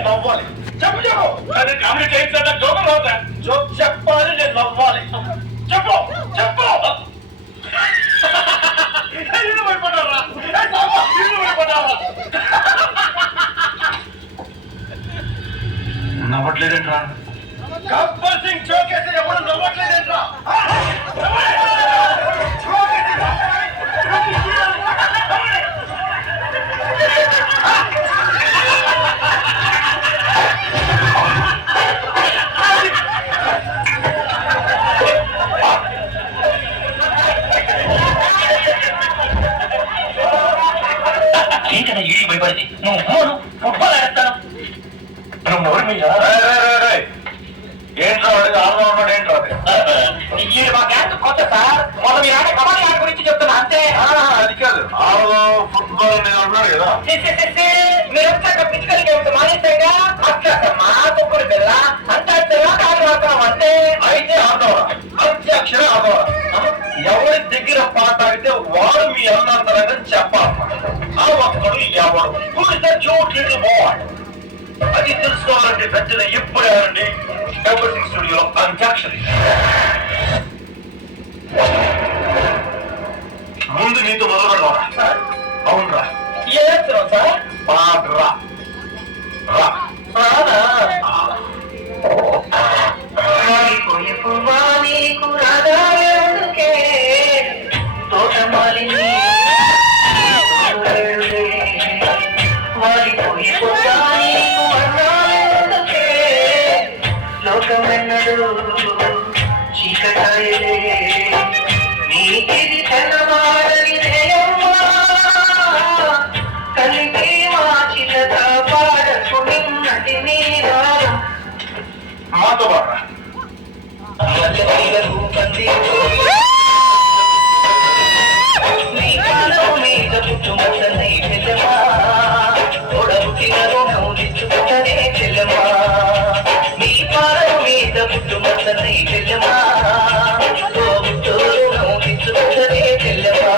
నేను నవ్వాలి. చెప్పు చెప్పు. అది కామెడీ చేయించా జోకం అవుతా. జోక్ చెప్పాలి, నేను నవ్వాలి. చెప్పు చెప్పు. ఇల్లు పడిపోతారా? ఇల్లు పడిపోతారా? నవ్వట్లేదేంట్రా? గబ్బర్ సింగ్ జోక్ వేస్తే ఎవరు నవ్వట్లేదేంట్రా? ఏంటన్నా ఇల్లు భయపడింది? నువ్వు ఫుట్బాల్ ఆడతాను. నువ్వు నోరు మీద ఏంట్రా ఆడుతూ ఉన్నాడు? ఏంట్రా ఇది మా గ్యాంగ్ కొత్త సార్. మొన్న మీ ఆడ కబడ్డీ ఆట గురించి చెప్తున్నా అంతే. అది కాదు, ఆడలో ఫుట్బాల్ నేను అన్నాడు కదా. మీరు వచ్చాక పిచ్చుకలికి ఒకటి మానేసాగా అట్లా మా కుక్కరు పిల్ల అంతా కాదు మాత్రం అంతే. అయితే ఆడవరా? అధ్యక్షుడే ఆడవరా? ఎవరి దగ్గర పాట ఆడితే వాడు మీ అన్నంతరంగా చెప్పాలన్నమాట. ఆ ఒక్కడు ఎవడు చోట్ల బాయ్ అది తెలుసుకోవాలంటే పెద్దలు ఎప్పుడు ఆడండి గబ్బర్ సింగ్ స్టూడియోలో అంత్యాక్షరి. ముందు నీతో మొదలుపెడదాం. అవునరా? ఏ చేస్తున్నావు సార్? పాడరా రా. చీకటాయలే నీకిది తెల్లవారని కలిగి మా చిన్నత పాడకున్నది నీరారం. మాతో పాడరా. నీ కాలం మీద పుట్టుమచ్చని చెల్లెమా తొడబుట్టిన రుణం తెచ్చుకుంటనే చెల్లెమా. నీ కాలం మీద పుట్టుమచ్చని చెల్లెమా తోబుట్టు రుణం తెచ్చుకుంటనే చెల్లెమా.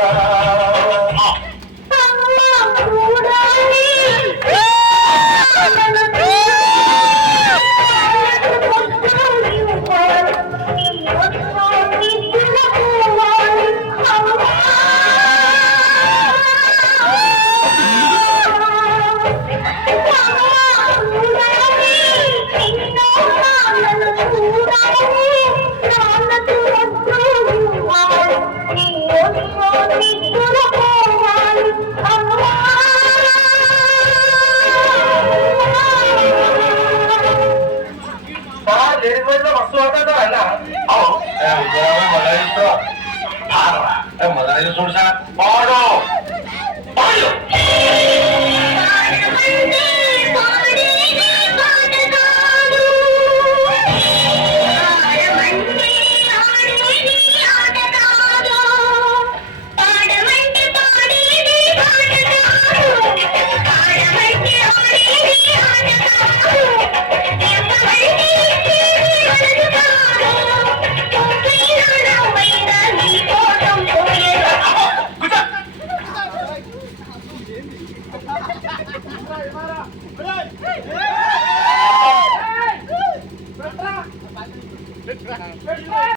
చూడు సార్, పాడు